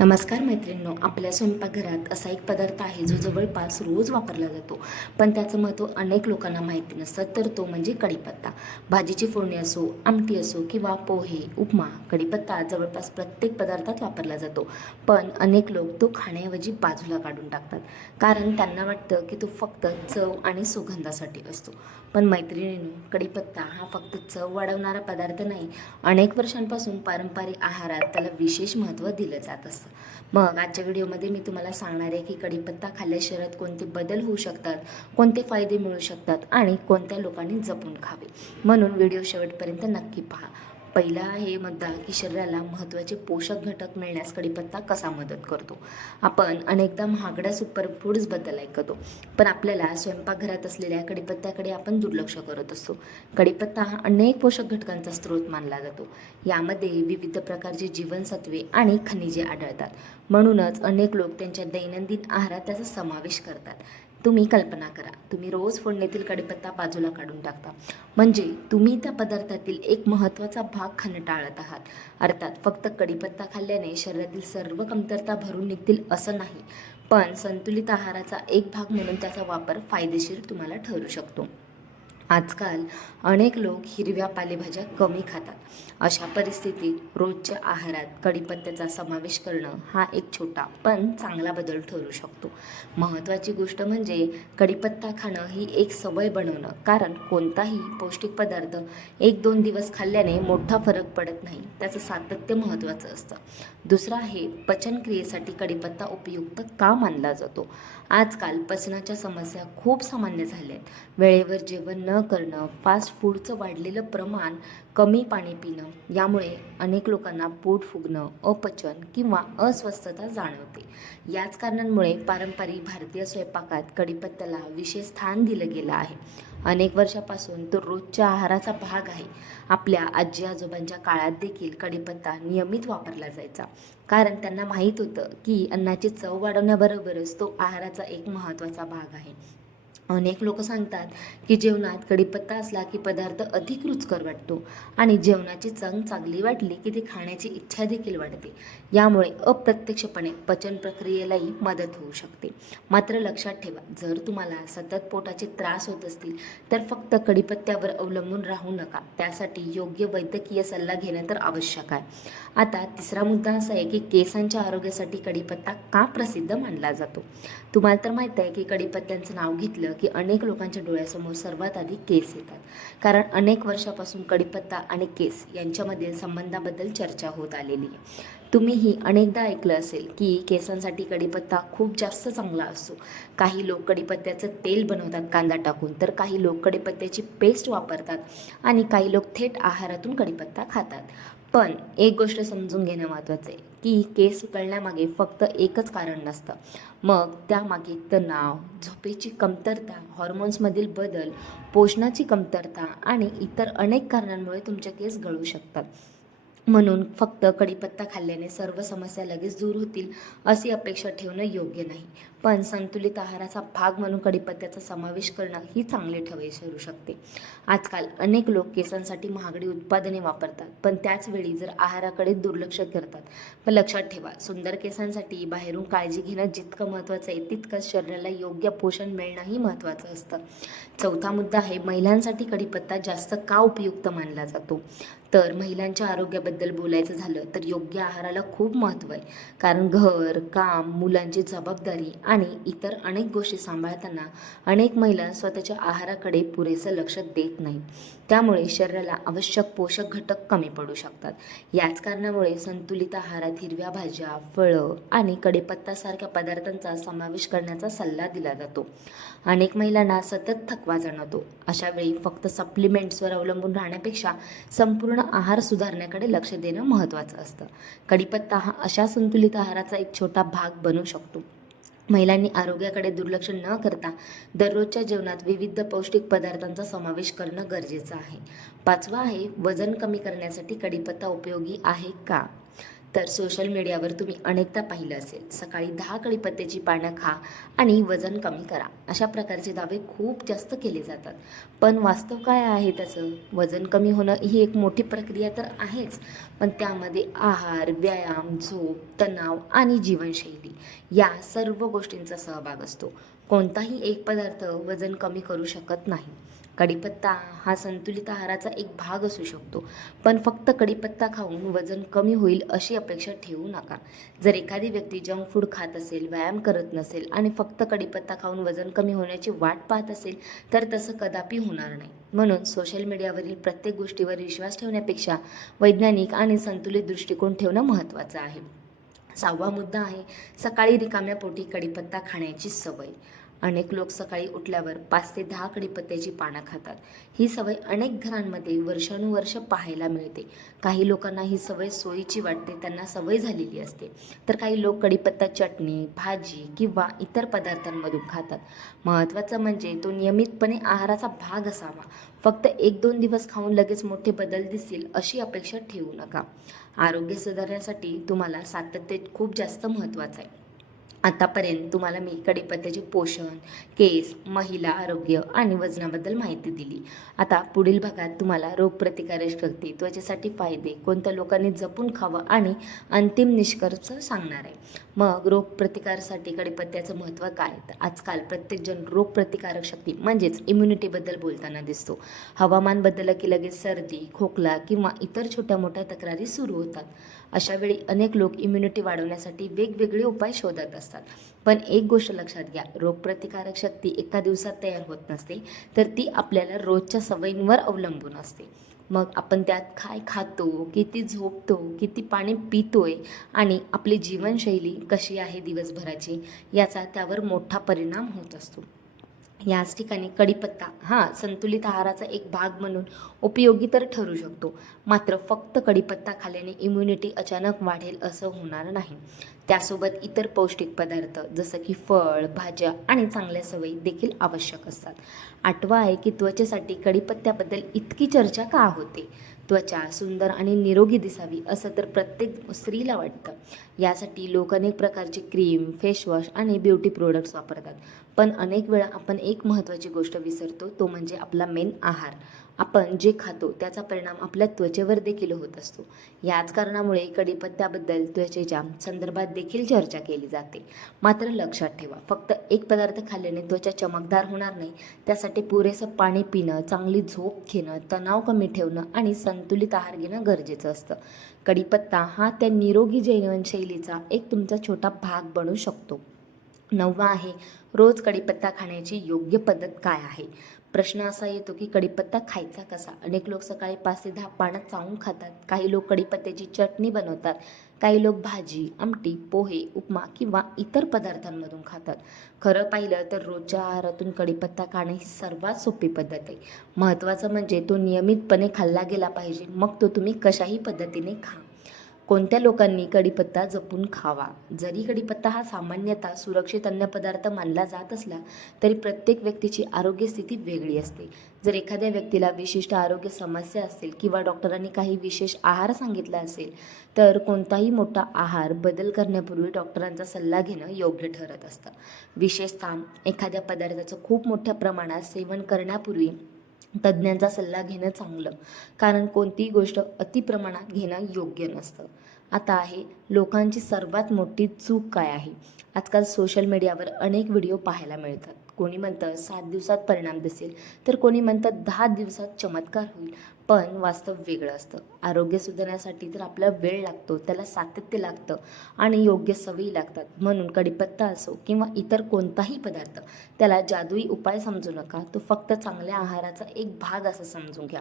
नमस्कार मैत्रिणींनो, आपल्या स्वयंपाकघरात असा एक पदार्थ आहे जो जवळपास रोज वापरला जातो, पण त्याचं महत्त्व अनेक लोकांना माहिती नसतं. तर तो म्हणजे कढीपत्ता. भाजीची फोडणी असो, आमटी असो किंवा पोहे, उपमा, कढीपत्ता जवळपास प्रत्येक पदार्थात वापरला जातो. पण अनेक लोक तो खाण्याऐवजी बाजूला काढून टाकतात, कारण त्यांना वाटतं की तो फक्त चव आणि सुगंधासाठी असतो. पण मैत्रिणींनो, कढीपत्ता हा फक्त चव वाढवणारा पदार्थ नाही, अनेक वर्षांपासून पारंपरिक आहारात त्याला विशेष महत्त्व दिलं जात असतं. मग आजच्या व्हिडिओमध्ये मी तुम्हाला सांगणार आहे की कढीपत्ता खाल्ल्या शरीरात कोणते बदल होऊ शकतात, कोणते फायदे मिळू शकतात आणि कोणत्या लोकांनी जपून खावे. म्हणून व्हिडिओ शेवटपर्यंत नक्की पहा. पहिला आहे मुद्दा की शरीराला महत्त्वाचे पोषक घटक मिळण्यास कढीपत्ता कसा मदत करतो. आपण अनेकदा महागड्या सुपरफूड्सबद्दल ऐकतो, पण आपल्याला स्वयंपाकघरात असलेल्या कढीपत्त्याकडे आपण दुर्लक्ष करत असतो. कढीपत्ता हा अनेक पोषक घटकांचा स्रोत मानला जातो. यामध्ये विविध प्रकारचे जीवनसत्वे आणि खनिजे आढळतात. म्हणूनच अनेक लोक त्यांच्या दैनंदिन आहारात त्याचा समावेश करतात. तुम्ही कल्पना करा, तुम्ही रोज फोडणीतील कढीपत्ता बाजूला काढून टाकता, म्हणजे तुम्ही त्या पदार्थातील एक महत्त्वाचा भाग खाणं टाळत आहात. अर्थात फक्त कढीपत्ता खाल्ल्याने शरीरातील सर्व कमतरता भरून निघतील असं नाही, पण संतुलित आहाराचा एक भाग म्हणून त्याचा वापर फायदेशीर तुम्हाला ठरू शकतो. आजकाल अनेक लोक हिरव्या पालेभाज्या कमी खातात. अशा परिस्थितीत रोजच्या आहारात कढीपत्त्याचा समावेश करणं हा एक छोटा पण चांगला बदल ठरू शकतो. महत्त्वाची गोष्ट म्हणजे कढीपत्ता खाणं ही एक सवय बनवणं, कारण कोणताही पौष्टिक पदार्थ 1-2 दिवस खाल्ल्याने मोठा फरक पडत नाही, त्याचं सातत्य महत्त्वाचं असतं. दुसरं आहे, पचनक्रियेसाठी कढीपत्ता उपयुक्त का मानला जातो. आजकाल पचनाच्या समस्या खूप सामान्य झाल्या आहेत. वेळेवर जेवण न करणं, फास्ट फूडचं वाढलेलं प्रमाण, कमी पाणी पिणं यामुळे अनेक लोकांना पोट फुगणं, अपचन किंवा अस्वस्थता जाणवते. याच कारणांमुळे पारंपरिक भारतीय स्वयंपाकात कढीपत्त्याला विशेष स्थान दिलं गेलं आहे. अनेक वर्षापासून तो रोजच्या आहाराचा भाग आहे. आपल्या आजी आजोबांच्या काळात देखील कढीपत्ता नियमित वापरला जायचा, कारण त्यांना माहीत होतं की अन्नाची चव वाढवण्याबरोबरच तो आहाराचा एक महत्त्वाचा भाग आहे. अनेक लोक सांगतात की जेवणात कढीपत्ता असला की पदार्थ अधिक रुचकर वाटतो आणि जेवणाची चव चांगली वाटली की ती खाण्याची इच्छा देखील वाढते. यामुळे अप्रत्यक्षपणे पचन प्रक्रियेलाही मदत होऊ शकते. मात्र लक्षात ठेवा, जर तुम्हाला सतत पोटाचे त्रास होत असतील तर फक्त कढीपत्त्यावर अवलंबून राहू नका. त्यासाठी योग्य वैद्यकीय सल्ला घेणं तर आवश्यक आहे. आता तिसरा मुद्दा असा आहे की केसांच्या आरोग्यासाठी कढीपत्ता का प्रसिद्ध मानला जातो. तुम्हाला तर माहीत आहे की कढीपत्त्यांचं नाव घेतलं की अनेक लोकांच्या डोळ्यासमोर सर्वात आधी केस येतात, कारण अनेक वर्षापासून कढीपत्ता आणि केस यांच्यामधील संबंधाबद्दल चर्चा होत आलेली आहे. तुम्हीही अनेकदा ऐकलं असेल की केसांसाठी कढीपत्ता खूप जास्त चांगला असतो. काही लोक कढीपत्त्याचं तेल बनवतात कांदा टाकून, तर काही लोक कढीपत्त्याची पेस्ट वापरतात आणि काही लोक थेट आहारातून कढीपत्ता खातात. पण एक गोष्ट समजून घेणं महत्त्वाचं आहे की केस उकळण्यामागे फक्त एकच कारण नसतं. मग त्यामागे तणाव, झोपेची कमतरता, हॉर्मोन्समधील बदल, पोषणाची कमतरता आणि इतर अनेक कारणांमुळे तुमचे केस गळू शकतात. म्हणून फक्त कढीपत्ता खाल्ल्याने सर्व समस्या लगेच दूर होतील अशी अपेक्षा ठेवणं योग्य नाही. पण संतुलित आहाराचा भाग म्हणून कढीपत्त्याचा समावेश करणं ही चांगली ठरू शकते. आजकाल अनेक लोक केसांसाठी महागडी उत्पादने वापरतात, पण त्याच वेळी जर आहाराकडे दुर्लक्ष करतात. पण लक्षात ठेवा, सुंदर केसांसाठी बाहेरून काळजी घेणं जितकं महत्त्वाचं आहे, तितकंच शरीराला योग्य पोषण मिळणंही महत्त्वाचं असतं. चौथा मुद्दा आहे, महिलांसाठी कढीपत्ता जास्त का उपयुक्त मानला जातो. तर महिलांच्या आरोग्याबद्दल बोलायचं झालं तर योग्य आहाराला खूप महत्त्व आहे, कारण घर, काम, मुलांची जबाबदारी आणि इतर अनेक गोष्टी सांभाळताना अनेक महिला स्वतःच्या आहाराकडे पुरेसं लक्ष देत नाहीत. त्यामुळे शरीराला आवश्यक पोषक घटक कमी पडू शकतात. याच कारणामुळे संतुलित आहारात हिरव्या भाज्या, फळं आणि कढीपत्तासारख्या पदार्थांचा समावेश करण्याचा सल्ला दिला जातो. अनेक महिलांना सतत थकवा जाणवतो. अशा वेळी फक्त सप्लिमेंट्सवर अवलंबून राहण्यापेक्षा संपूर्ण आहार सुधारण्याकडे लक्ष देणं महत्त्वाचं असतं. कढीपत्ता हा अशा संतुलित आहाराचा एक छोटा भाग बनू शकतो. महिलांनी आरोग्याकडे दुर्लक्ष न करता दररोजच्या जेवणात विविध पौष्टिक पदार्थांचा समावेश करणं गरजेचं आहे. पाचवा आहे, वजन कमी करण्यासाठी कढीपत्ता उपयोगी आहे का. तर सोशल मीडियावर तुम्ही अनेकदा पाहिलं असेल, सकाळी 10 कढीपत्त्याची पानं खा आणि वजन कमी करा. अशा प्रकारचे दावे खूप जास्त केले जातात. पण वास्तव काय आहे त्याचं? वजन कमी होणं ही एक मोठी प्रक्रिया तर आहेच, पण त्यामध्ये आहार, व्यायाम, झोप, तणाव आणि जीवनशैली या सर्व गोष्टींचा सहभाग असतो. कोणताही एक पदार्थ वजन कमी करू शकत नाही. कढीपत्ता हा संतुलित आहाराचा एक भाग असू शकतो, पण फक्त कढीपत्ता खाऊन वजन कमी होईल अशी अपेक्षा ठेवू नका. जर एखादी व्यक्ती जंक फूड खात असेल, व्यायाम करत नसेल आणि फक्त कढीपत्ता खाऊन वजन कमी होण्याची वाट पाहत असेल, तर तसं कदापि होणार नाही. म्हणून सोशल मीडियावरील प्रत्येक गोष्टीवर विश्वास ठेवण्यापेक्षा वैज्ञानिक आणि संतुलित दृष्टिकोन ठेवणं महत्त्वाचं आहे. 6वा मुद्दा आहे सकाळी रिकाम्या पोटी कढीपत्ता खाण्याची सवय. अनेक लोक सकाळी उठल्यावर 5 ते 10 कढीपत्त्याची पानं खातात. ही सवय अनेक घरांमध्ये वर्षानुवर्ष पाहायला मिळते. काही लोकांना ही सवय सोयीची वाटते, त्यांना सवय झालेली असते. तर काही लोक कढीपत्ता चटणी, भाजी किंवा इतर पदार्थांमधून खातात. महत्त्वाचं म्हणजे तो नियमितपणे आहाराचा भाग असावा. फक्त 1-2 दिवस खाऊन लगेच मोठे बदल दिसतील अशी अपेक्षा ठेवू नका. आरोग्य सुधारण्यासाठी तुम्हाला सातत्य खूप जास्त महत्त्वाचं आहे. आतापर्यंत तुम्हाला मी कढीपत्त्याचे पोषण, केस, महिला आरोग्य आणि वजनाबद्दल माहिती दिली. आता पुढील भागात तुम्हाला रोगप्रतिकारक शक्ती, त्वचेसाठी फायदे, कोणत्या लोकांनी जपून खावं आणि अंतिम निष्कर्ष सांगणार आहे. मग रोगप्रतिकारसाठी कढीपत्त्याचं महत्त्व काय? तर आजकाल प्रत्येकजण रोगप्रतिकारक शक्ती म्हणजेच इम्युनिटीबद्दल बोलताना दिसतो. हवामान बदललं की लगेच सर्दी, खोकला किंवा इतर छोट्या मोठ्या तक्रारी सुरू होतात. अशा वेळी अनेक लोक इम्युनिटी वाढवण्यासाठी वेगवेगळे उपाय शोधत असतात. पण एक गोष्ट लक्षात घ्या, रोगप्रतिकारक शक्ती एका दिवसात तयार होत नसते, तर ती आपल्याला रोजच्या सवयींवर अवलंबून असते. मग आपण त्यात काय खातो, किती झोपतो, किती पाणी पितोय आणि आपली जीवनशैली कशी आहे दिवसभराची, याचा त्यावर मोठा परिणाम होत असतो. याच ठिकाणी कढीपत्ता हा संतुलित आहाराचा एक भाग म्हणून उपयोगी तर ठरू शकतो. मात्र फक्त कढीपत्ता खाल्ल्याने इम्युनिटी अचानक वाढेल असं होणार नाही. त्यासोबत इतर पौष्टिक पदार्थ जसं की फळ, भाज्या आणि चांगल्या सवयी देखील आवश्यक असतात. 8वा आहे की त्वचेसाठी कढीपत्त्याबद्दल इतकी चर्चा का होते? त्वचा सुंदर आणि निरोगी दिसावी असं तर प्रत्येक स्त्रीला वाटतं. यासाठी लोक अनेक प्रकारचे क्रीम, फेसवॉश आणि ब्युटी प्रोडक्ट्स वापरतात. पण अनेक वेळा आपण एक महत्त्वाची गोष्ट विसरतो, तो म्हणजे आपला मेन आहार. आपण जे खातो त्याचा परिणाम आपल्या त्वचेवर देखील होत असतो. याच कारणामुळे कढीपत्त्याबद्दल त्वचेच्या संदर्भात देखील चर्चा केली जाते. मात्र लक्षात ठेवा, फक्त एक पदार्थ खाल्ल्याने त्वचा चमकदार होणार नाही. त्यासाठी पुरेसं पाणी पिणं, चांगली झोप घेणं, तणाव कमी ठेवणं आणि संतुलित आहार घेणं गरजेचं असतं. कढीपत्ता हा त्या निरोगी जीवनशैलीचा एक तुमचा छोटा भाग बनू शकतो. 9वा आहे रोज कढीपत्ता खाण्याची योग्य पद्धत काय आहे? प्रश्न असा येतो की कढीपत्ता खायचा कसा? अनेक लोक सकाळी 5 ते 10 पानं चावून खातात. काही लोक कढीपत्त्याची चटणी बनवतात. काही लोक भाजी, आमटी, पोहे, उपमा किंवा इतर पदार्थांमधून खातात. खरं पाहिलं तर रोजच्या आहारातून कढीपत्ता खाणे ही सर्वात सोपी पद्धत आहे. महत्त्वाचं म्हणजे तो नियमितपणे खाल्ला गेला पाहिजे. मग तो तुम्ही कशाही पद्धतीने खा. कोणत्या लोकांनी कढीपत्ता जपून खावा? जरी कढीपत्ता हा सामान्यतः सुरक्षित अन्नपदार्थ मानला जात असला, तरी प्रत्येक व्यक्तीची आरोग्य स्थिती वेगळी असते. जर एखाद्या व्यक्तीला विशिष्ट आरोग्य समस्या असेल किंवा डॉक्टरांनी काही विशेष आहार सांगितला असेल, तर कोणताही मोठा आहार बदल करण्यापूर्वी डॉक्टरांचा सल्ला घेणं योग्य ठरत असतं. विशेषतः एखाद्या पदार्थाचं खूप मोठ्या प्रमाणात सेवन करण्यापूर्वी तज्ज्ञांचा सल्ला घेणं चांगलं, कारण कोणतीही गोष्ट अतिप्रमाणात घेणं योग्य नसतं. आता आहे लोकांची सर्वात मोठी चूक काय आहे? आजकाल सोशल मीडियावर अनेक व्हिडिओ पाहायला मिळतात. कोणी म्हणतं 7 दिवसात परिणाम दिसेल, तर कोणी म्हणतात 10 दिवसात चमत्कार होईल. पण वास्तव वेगळं असतं. आरोग्य सुधारण्यासाठी तर आपला वेळ लागतो, त्याला सातत्य लागतं आणि योग्य सवयी लागतात. म्हणून कढीपत्ता असो किंवा इतर कोणताही पदार्थ, त्याला जादुई उपाय समजू नका. तो फक्त चांगल्या आहाराचा एक भाग असं समजून घ्या.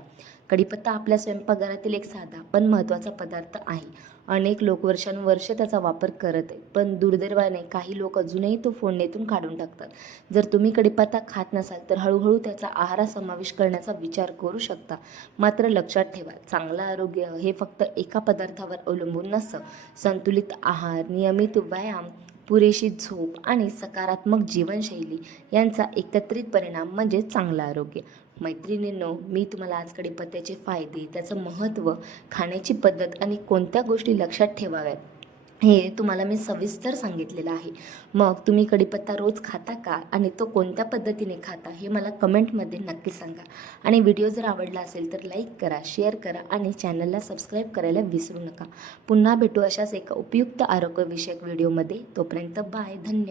कढीपत्ता आपल्या स्वयंपाकघरातील एक साधा पण महत्त्वाचा पदार्थ आहे. अनेक लोक वर्षानुवर्षे त्याचा वापर करत आहेत, पण दुर्दैवाने काही लोक अजूनही तो फोडणीतून काढून टाकतात. जर तुम्ही कढीपत्ता खात नसाल तर हळूहळू त्याचा आहारात समावेश करण्याचा विचार करू शकता. मात्र लक्षात ठेवा, चांगलं आरोग्य हे फक्त एका पदार्थावर अवलंबून नसतं. संतुलित आहार, नियमित व्यायाम, पुरेशी झोप आणि सकारात्मक जीवनशैली यांचा एकत्रित परिणाम म्हणजे चांगलं आरोग्य. मैत्रिणींनो, मी तुम्हाला आज कढीपत्त्याचे फायदे, त्याचं महत्त्व, खाण्याची पद्धत आणि कोणत्या गोष्टी लक्षात ठेवाव्यात हे तुम्हाला मी सविस्तर सांगितलेलं आहे. मग तुम्ही कढीपत्ता रोज खाता का आणि तो कोणत्या पद्धतीने खाता हे मला कमेंटमध्ये नक्की सांगा. आणि व्हिडिओ जर आवडला असेल तर लाईक करा, शेअर करा आणि चॅनलला सबस्क्राईब करायला विसरू नका. पुन्हा भेटू अशाच एका उपयुक्त आरोग्यविषयक व्हिडिओमध्ये. तोपर्यंत बाय. धन्यवाद.